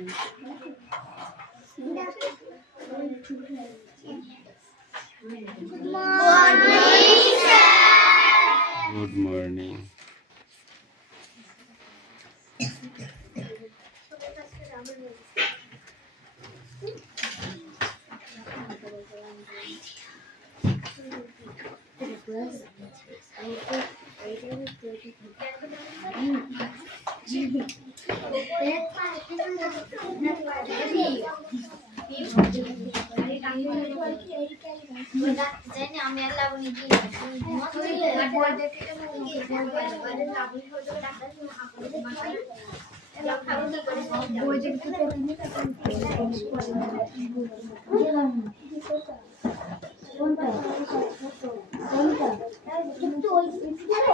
Good morning.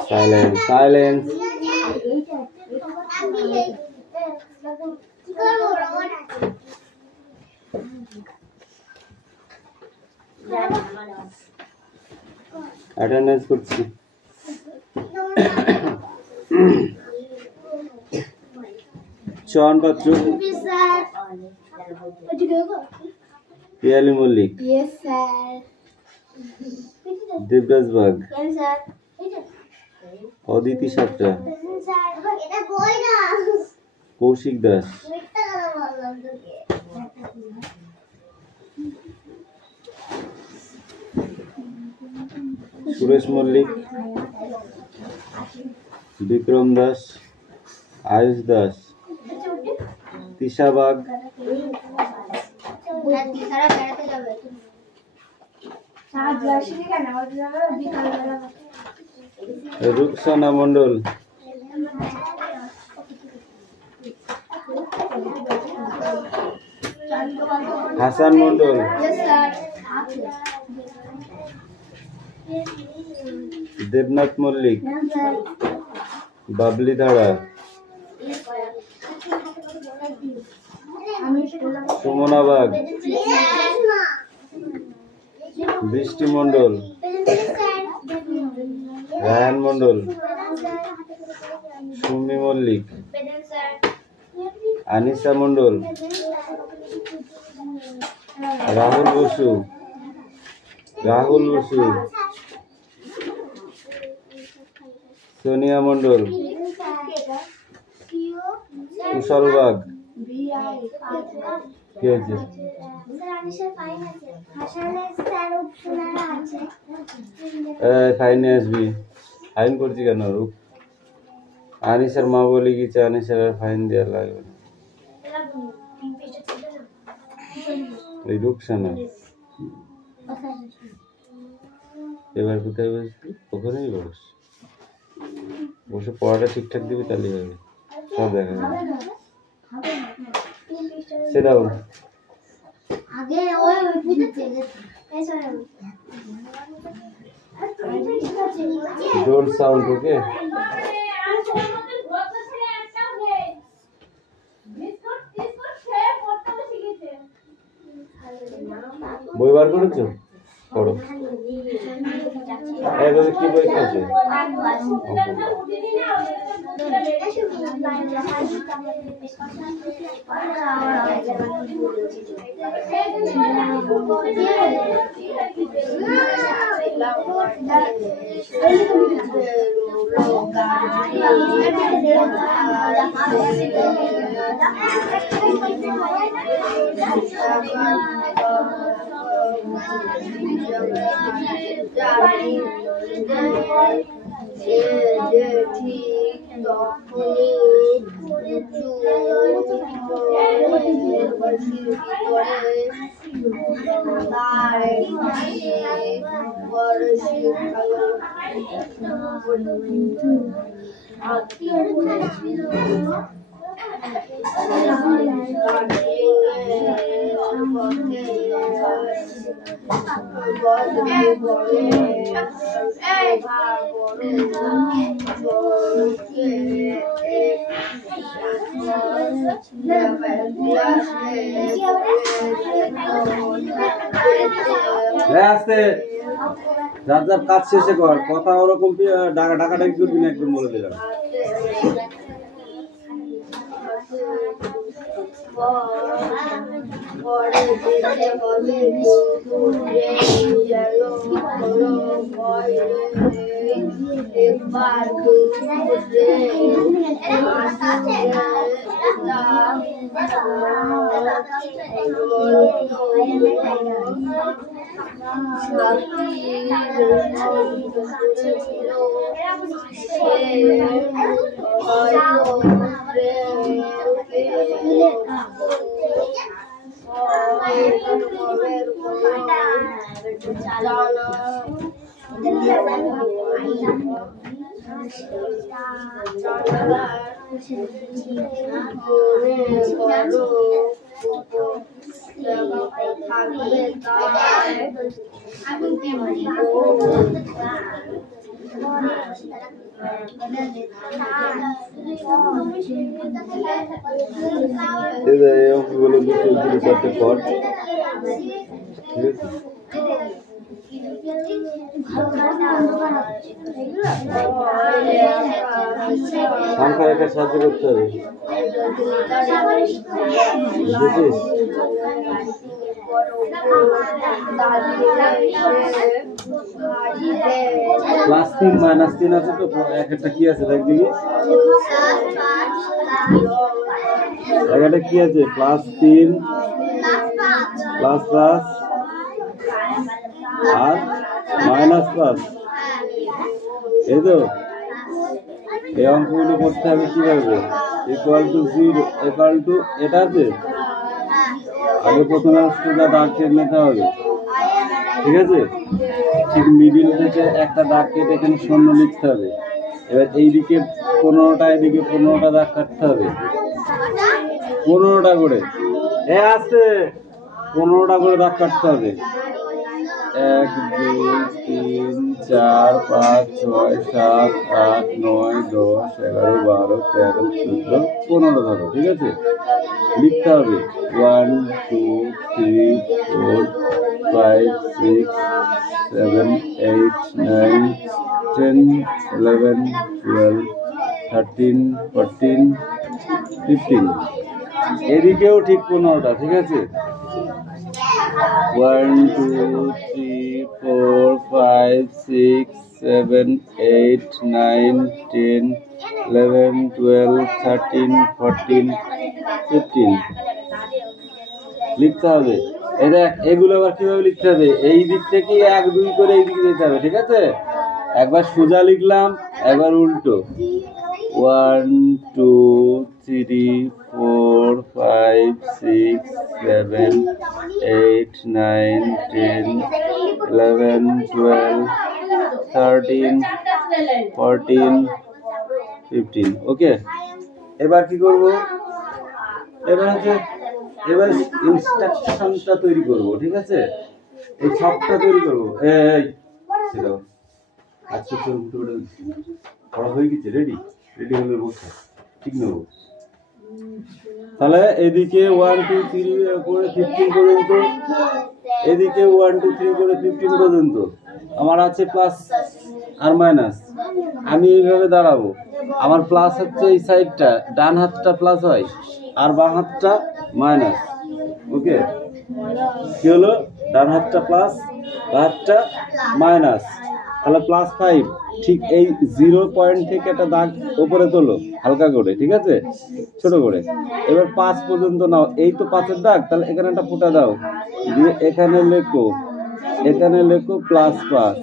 Silence, silence. Attendance করছি। চয়ন পাত্র, পিয়ালি মল্লিক, দেবরাজ বাগ, অদিতি সাতটা, কৌশিক দাস, সুরেশ মল্লিক, বিক্রম দাস, আয়ুষ দাস, তিশা বাগ, রুকসানা মন্ডল, হাসান মন্ডল, দেবনাথ মল্লিক, বাবলি ধারা, সুমনা বাগ, বৃষ্টি মন্ডল, রায়ন মন্ডল, সুমি মল্লিক, আনিসা মন্ডল, রাহুল বসু, সোনিয়া মন্ডল, কুশল বাগ, কি হয়েছে? ফাইনে আসবি, ফাইন করছি কেন? রূপ আনিসার মা বলে গেছে আনিসার আর ফাইন দেওয়া লাগবে না। ওই রুকসানা এবার কোথায় বসবি? ওখানেই বস, বসে পড়াটা ঠিকঠাক দিবি, তাহলেই হবে, সব দেখা যাবে। সেটাও ডোন্ট সাউন্ড, ওকে? বই বার করেছো? পড়ো। কি বই আছে? যার যার কাজ শেষে কর, কথা ওরকম ডাকাডাকি করবি না, একদম বলে দিলাম। অঙ্কগুলো দুটো দুটো চারটে পর ঠিক আছে। সংখ্যা একটা সাহায্য করতে হবে বুঝেছিস? +3 -3 আছে তো একটা কি আছে দেখ দেখি একটা কি আছে +3 +5 আর -5 এই তো এই অঙ্কগুলো করতে হবে কিভাবে =0 এটা আছে আগে প্রথমে সোজা দাগ কেটে নিতে হবে ঠিক আছে ঠিক মিডিল থেকে একটা দাগ কেটে এখানে শূন্য লিখতে হবে এবার এইদিকে 15টা এদিকে 15টা দাগ কাটতে হবে 15টা করে আছে 15টা করে দাগ কাটতে হবে 1 2 3 4 5 6 7 8 9 10 11 12 13 14 15 ধরো ঠিক আছে লিখতে হবে 1 2 3 4 5 6 7 8 9 10 11 12 13 14 15 এদিকেও ঠিক 15টা ঠিক আছে 1 2 3 4 5 6 7 8 9 10 11 12 13 14 15 লিখতে হবে এটা এগুলো আবার কিভাবে লিখতে হবে এই দিক থেকে 1 2 করে এই দিকে যেতে হবে ঠিক আছে একবার সোজা লিখলাম একবার উল্টো 1 2 3 4 5 6 7 8 9 10 11 12 13 14 15 ওকে এবার কি করব এবার ইনস্ট্রাকশনটা তৈরি করব ঠিক আছে এই ছকটা তৈরি করব এই ছিল আজকে তো টোটাল পড়া হয়ে গেছে রেডি হলে বসে ঠিক নেব তাহলে এদিকে 1 2 3 করে 15 পর্যন্ত এদিকে 1 2 3 করে 15 পর্যন্ত আমার আছে প্লাস আর মাইনাস আমি এইভাবে দাঁড়াবো আমার প্লাস হচ্ছে এই সাইডটা ডান হাতটা প্লাস হয় আর বাম হাতটা মাইনাস ওকে কি হলো ডান হাতটা প্লাস বাম হাতটা মাইনাস তাহলে +5 ঠিক এই 0 পয়েন্ট থেকে একটা দাগ উপরে তোলো হালকা করে ঠিক আছে ছোট করে এবার 5 পর্যন্ত নাও এই তো 5 এর দাগ তাহলে এখানে একটা ফুটা দাও দিয়ে এখানে লেখো +5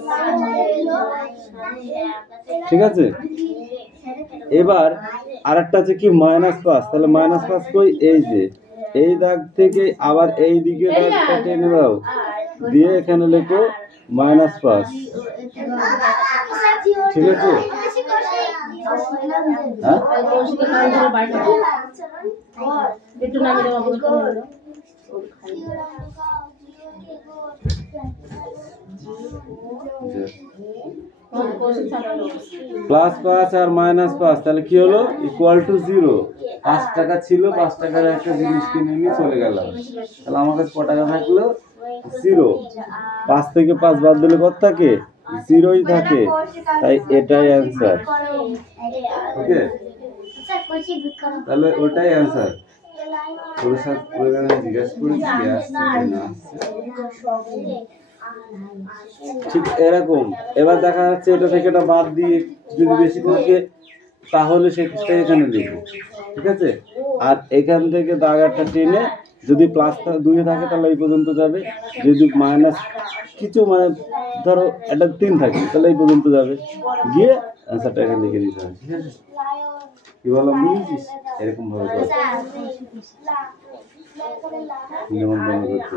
ঠিক আছে এবার আরেকটা আছে কি -5 তাহলে -5 কই এই যে এই দাগ থেকে আবার এই দিকে দাগটা টেনে দাও দিয়ে এখানে লেখো -5 ঠিক আছে হ্যাঁ একটু নামে দাও +5 আর -5 তাহলে কি হলো =0 5 টাকা ছিল 5 টাকার একটা জিনিস কিনে নিয়ে চলে গেলাম তাহলে আমার কাছে কত টাকা থাকলো 0 5 থেকে 5 বাদ দিলে কত থাকে 0ই থাকে তাই এটাই অ্যানসার ওকে তাহলে ওটাই অ্যানসার তোর সাথে প্রয়োজনে জিজ্ঞাসা করেছি কে আসছে কে না আসছে। ঠিক এরকম এবার দেখা যাচ্ছে এটা থেকে এটা বাদ দিয়ে যদি বেশি থাকে তাহলে সেটা এখানে লিখবো, ঠিক আছে। আর এখান থেকে দাগ একটা টেনে যদি প্লাস 2 থাকে তাহলে এই পর্যন্ত যাবে, যদি মাইনাস কিছু মানে ধরো একটা 3 থাকে তাহলে এই পর্যন্ত যাবে, গিয়ে অ্যান্সারটা এখানে লিখে দিতে হবে, ঠিক আছে। কি বললাম বুঝেছিস? এরকম ভাবে কর, যেমন বন্ধ করতে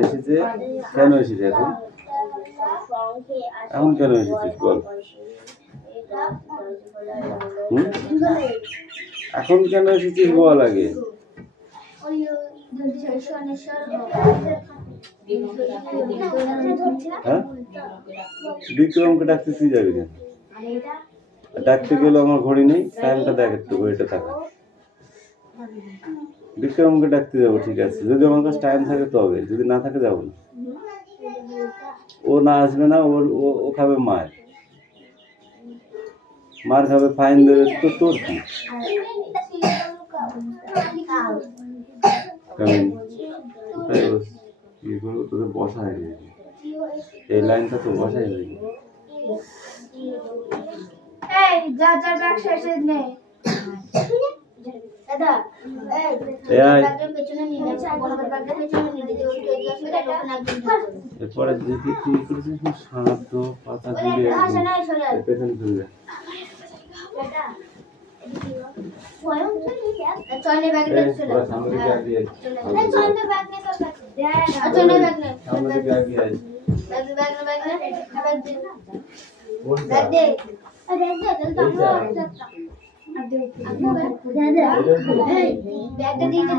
এসেছে। কেন এসেছে এখন? এখন কেন এসেছিস বল? এখন কেন এসেছিস বল আগে। হ্যাঁ, বিক্রমকে ডাকতে তুই যাবি কেন? ডাকতে গেলে আমার ঘড়ি নেই, টাইমটা দেখ একটু, ঘড়িটা থাকা। বিক্রমকে ডাকতে যাবো, ঠিক আছে, যদি আমার কাছে টাইম থাকে তবে, যদি না থাকে যাবো না। ও না আসবে না, ও খাবে মার খাবে, ফাইন দেবে, তো তোর কি? কি করবো, তোদের বসা হয়ে যাবে, এই লাইনটা তো বসাই হয়ে যাবে। এরপরে দেখি কি করেছিস, সাহায্য পাতা দিয়ে পেছনে চলে যায়।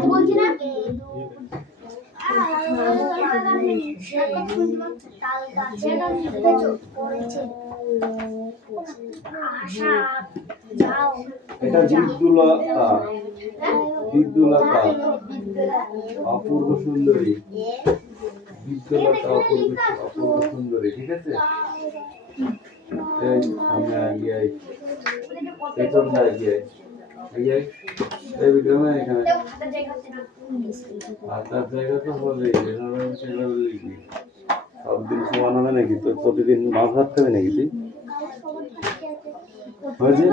বলছি না এটা বিদ্যুলতা, বিদ্যুলতা অপূর্ব সুন্দরী, বিদ্যুলতা অপূর্ব সুন্দরী, ঠিক আছে। সামনে এগিয়ে আয়, পেছনটা এগিয়ে আয়, এই বিক্রমে এখানে হাতার জায়গা তো হবেই, সেভাবে লিখবি। সব দিন সমান হবে নাকি? তোর প্রতিদিন মাছ ভাত খাবি নাকি তুই? হয়েছে,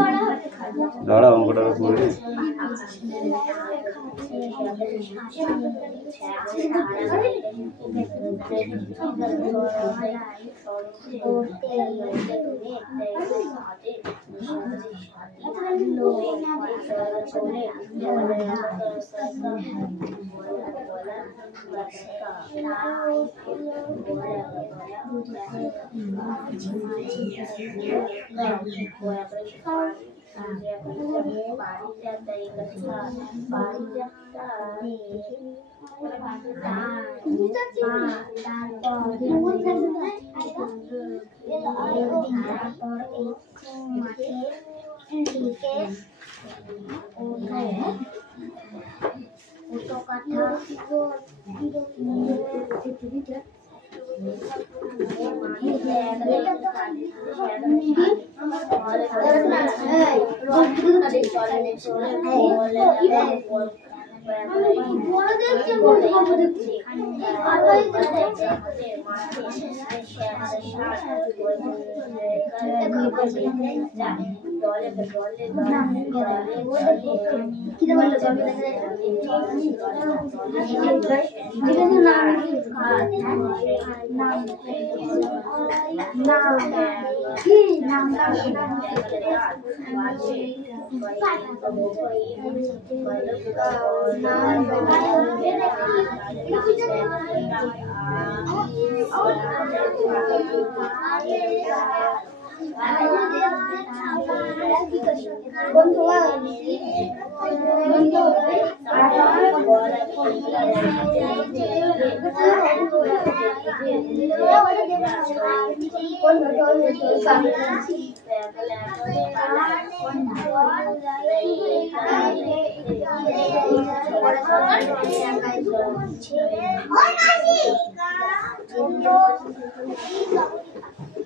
দাঁড়া অঙ্কটা করে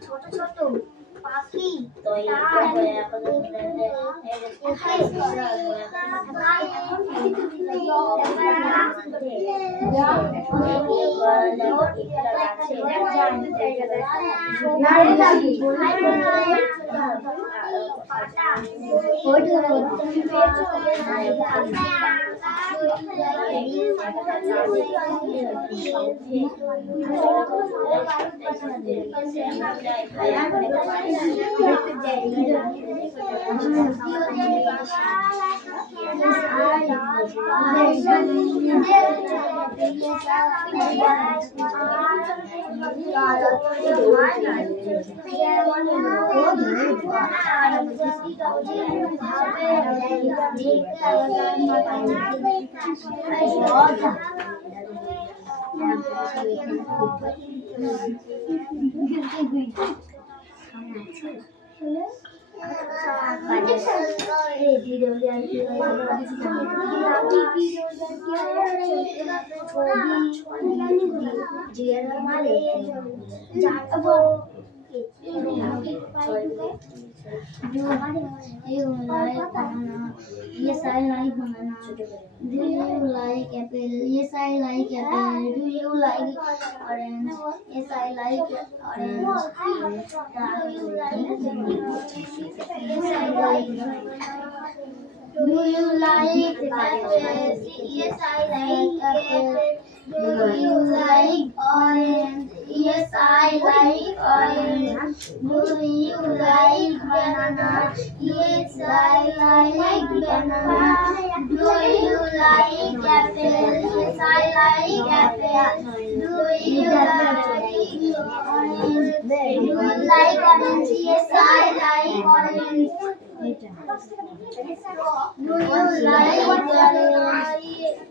ছোট ছোট পাখি You like banana? Yes, I like banana. Do you like apple? Yes, I like apple. Do you like orange? Yes, I like orange. Yes, I like. Do you like apple? Yes, I like apple. Do you like orange? Yes, I like orange. Do you like banana? Yes, I like banana. Do you like apple? Yes, I like apple. Do you like orange? Do you like orange? Yes, I like orange. Do you like banana?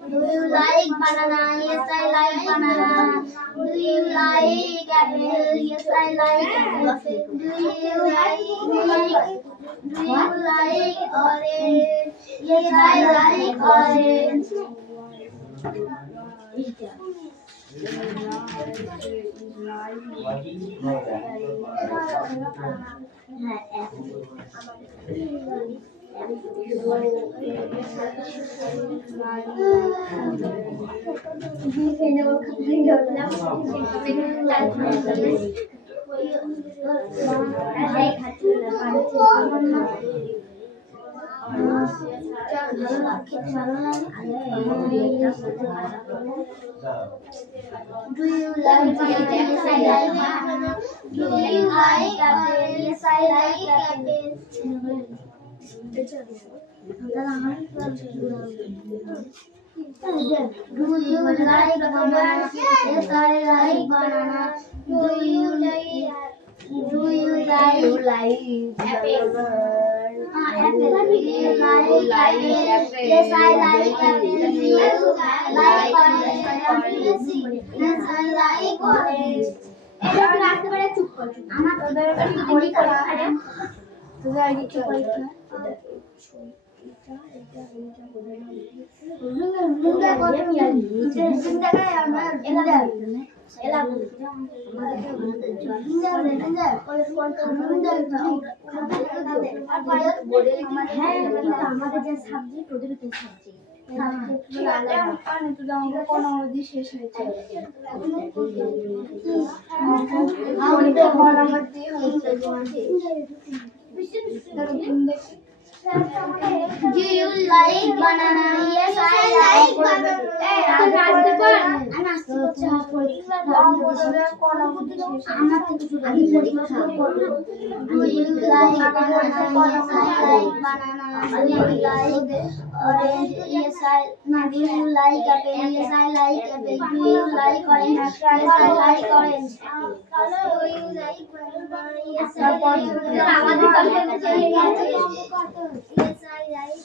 Do you like banana? Yes, I like banana. Do you like apple? Yes, I like apple. Do you like orange? Yes, I like orange. Do you like apple? Yes, I like banana. Do you like apple? Yes, I like apple. Do you like banana? Yes, I like banana. Do you like apple? Apple. Do you like apple? Yes, I like apple. Do you like orange? Yes, I like orange. এটা তো রাখতে পারে চুপ কর আমার তোদের একটু বলি করে খারে তোদের আইডি চুপ কর মুন্ডা কত মিয়ালি জিন্দাটা আমার এলা এলা আমাদের জিন্দা কলেজ পড়তে মুন্ডা আর বলে হ্যাঁ কিন্তু আমাদের যে সাবজেক্ট ওদের তো subject Do you like banana? Yes, I like banana. Do you like banana? Yes, I like banana. Do you like orange? Yes, do you like apple? Yes, I like apple. Do you like orange? Yes, I like orange. Do you like banana? Yes, I like banana. Yes, I like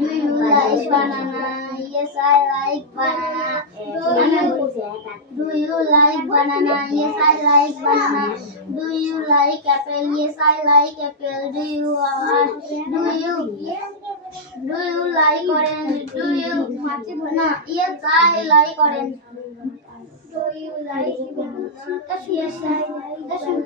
Do you like banana? Yes, I like banana. Do you like banana? Yes, I like banana. Do you like apple? Yes, I like apple. Do you like orange? Do you? No. Yes, I like orange. Do you like banana? Yes, I like. Do you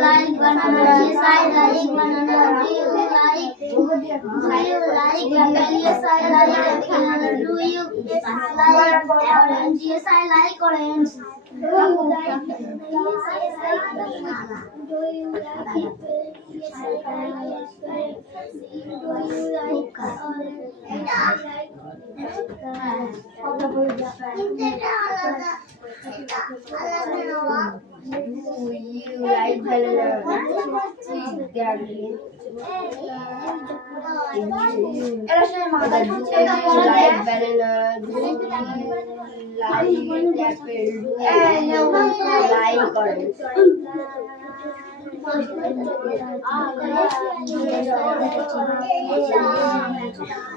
like banana? Yes, I like banana. Do you like apple? Yes, I like apple. Do you like orange? Yes, I like orange. Do you like apple? Yes, I like banana. Do you like apple? Yes, I like apple. Do you like orange? Yes, I like you like banana?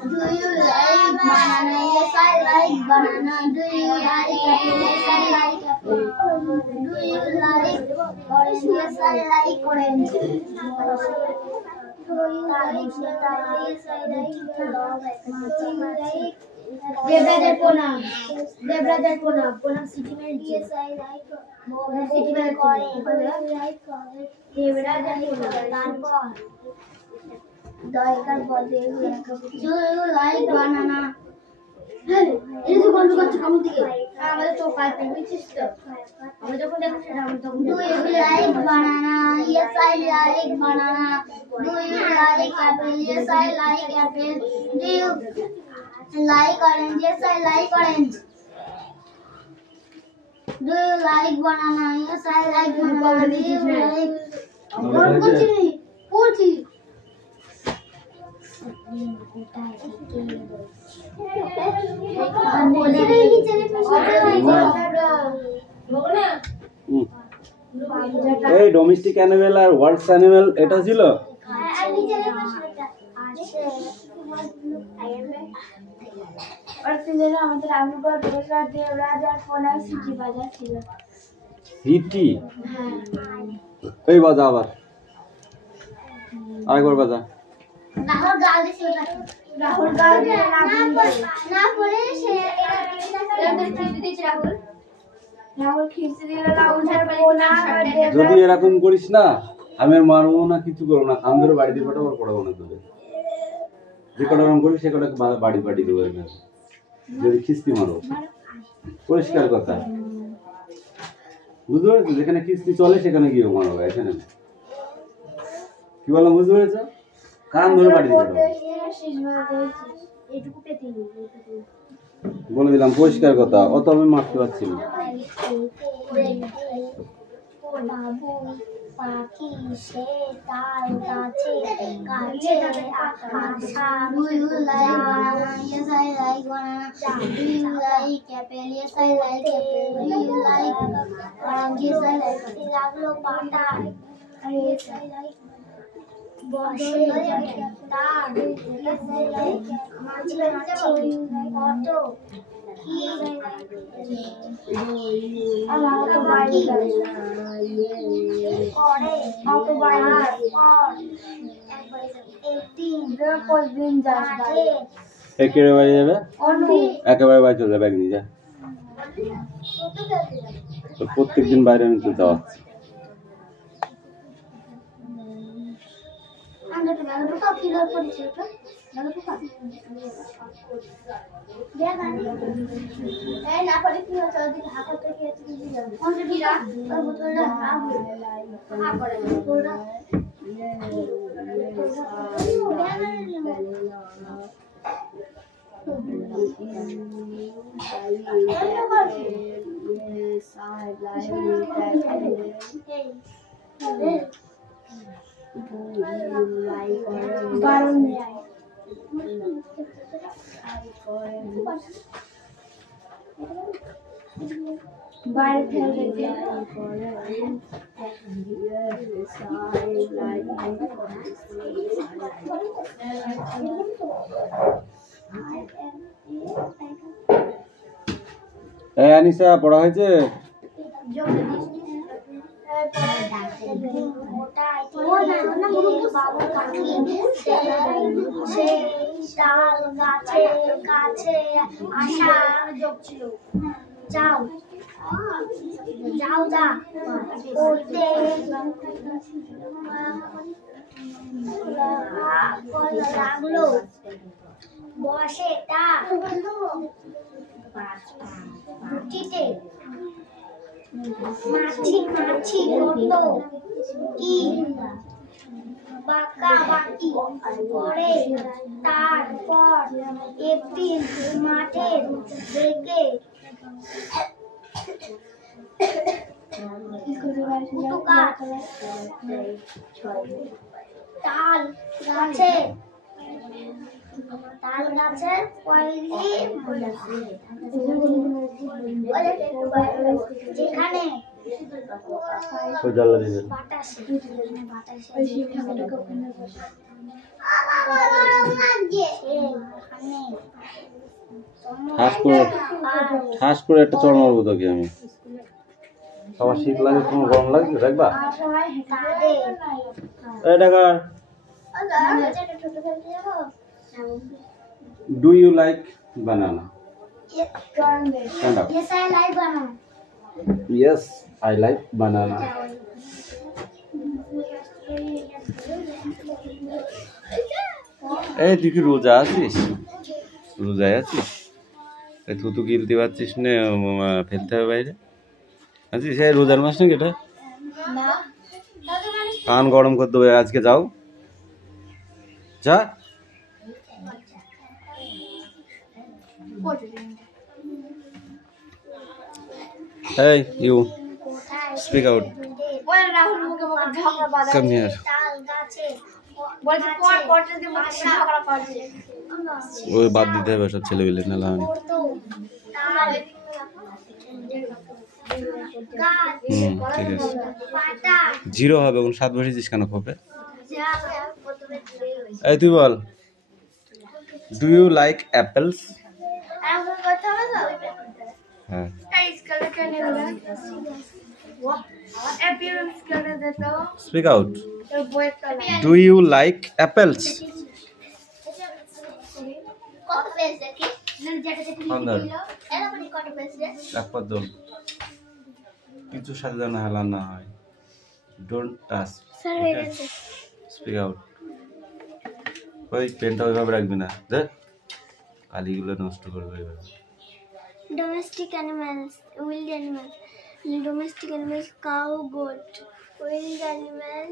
Do you like banana? Yes, I like banana. Do you like apple? Yes, I like apple. Do you like orange? Yes, I like orange. Do you like yes, I like Debrader Ponam. Debrader Ponam. Ponam city में yes, I like city में Debrader Ponam. Daikar bole. Do you like banana? এই যে গল্প করছে কেমন থেকে আমাদের তো 5 মিনিট ছিল আমরা যখন দেখো সেটা আমরা তখন Do you like banana? Yes, I like banana. Do you like apple? Yes, I like apple. Do you like orange? Yes, I like orange. Do you like banana? Yes, I like banana. Do you like what continue? Purti. এই domestic animal আর world's animal এটা ছিল আমাদের আমিগর professor Debraj আর ফোনাল city বাজার ছিল city এই বাজা আবার আরেকবার বাজা রাহুল গাল দিছিল রাহুল গাল দিয়ে না পড়ে সে এরকম খিস্তি দিয়েছে রাহুল খিস্তি দিল রাহুল ফোনা যদি এরকম করিস না আমি আর মারবো না কিছু করবো না কান ধরে বাড়ি দিয়ে পাঠাবো আর পড়াবো না তোদের যে কটা রকম করিস সে কটা বাড়ি দেবো না যদি খিস্তি মারো পরিষ্কার কথা বুঝতে পেরেছো যেখানে খিস্তি চলে সেখানে গিয়ে মারো এখানে কি বললাম বুঝতে পেরেছো কান ধরে বাড়ি দিয়ে পাঠাবো বলে দিলাম পরিষ্কার কথা অত আমি মারতে পারছি না পাখি সে তার কাছে কাছে আশা Do you like banana? Yes, I like banana. Do you like apple? Yes, I like apple. Do you like orange? Yes, I like orange. লাগলো পাতা Yes, I like বসে তার Yes, I like মাছি অটো কি আমাকে বাড়ি করে অত বাড়ি একদিন দিন যাবে একেবারে বাড়ি যাবে একেবারে বাড়ি চলে যাবে একদিন যা তো প্রত্যেকদিন বাইরে আমি তো যাওয়াচ্ছি এই আনিসা পড়া হয়েছে যাও যাও যা পড়তে লাগলো বসে তা রুটিতে মাছি মাছি করতো কি বাঁকা বাকি করে তারপর একদিন মাঠের দিকে তাল গাছে যেখানে ঠাস করে একটা চড় মারবো তোকে আমি আমার শীত লাগে তোমার গরম লাগছে দেখবা Do you like banana? Stand up. Yes, I like banana. Yes, I like banana. এই তুই কি রোজা আছিস রোজায় আছিস তুই তো গিলতে পারছিস না ফেলতে হবে বাইরে আছিস এই রোজার মাস নাকি এটা কান গরম করে দেবে আজকে যাও যা Hey, you. Speak out. Come here. ওই বাদ দিতে হবে সব ছেলেবেলে না লাগানি ঠিক আছে জিরো হবে এখন 7 বসেছিস কেন খোপে এই তুই বল ডু ইউ লাইক অ্যাপেলস হ্যাঁ Speak out. Do you like apples? কিছু সাথে যেন হেলা না হয় ডোন্ট টাচ স্পিক আউট ওই পেনটা ওইভাবে রাখবি না দেখ কালিগুলো নষ্ট করবে এইভাবে Domestic animals, wild animals. Domestic animals, cow, goat. Wild animal,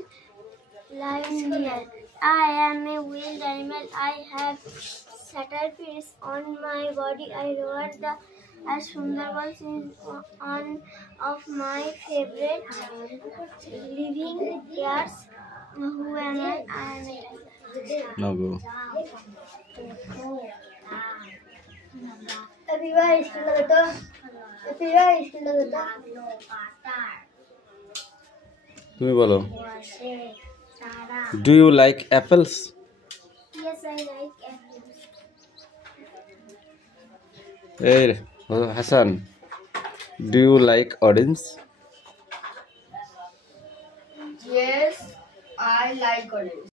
lion, deer. I am a wild animal. I have 7 feet on my body. I roar the as Sundarbans is one of my favorite living areas. Who am I? I am a tiger. No go. তুমি বলো। Do you like apples? Yes, I like apples. Hey, Hassan. Do you like orange? Yes, I like orange.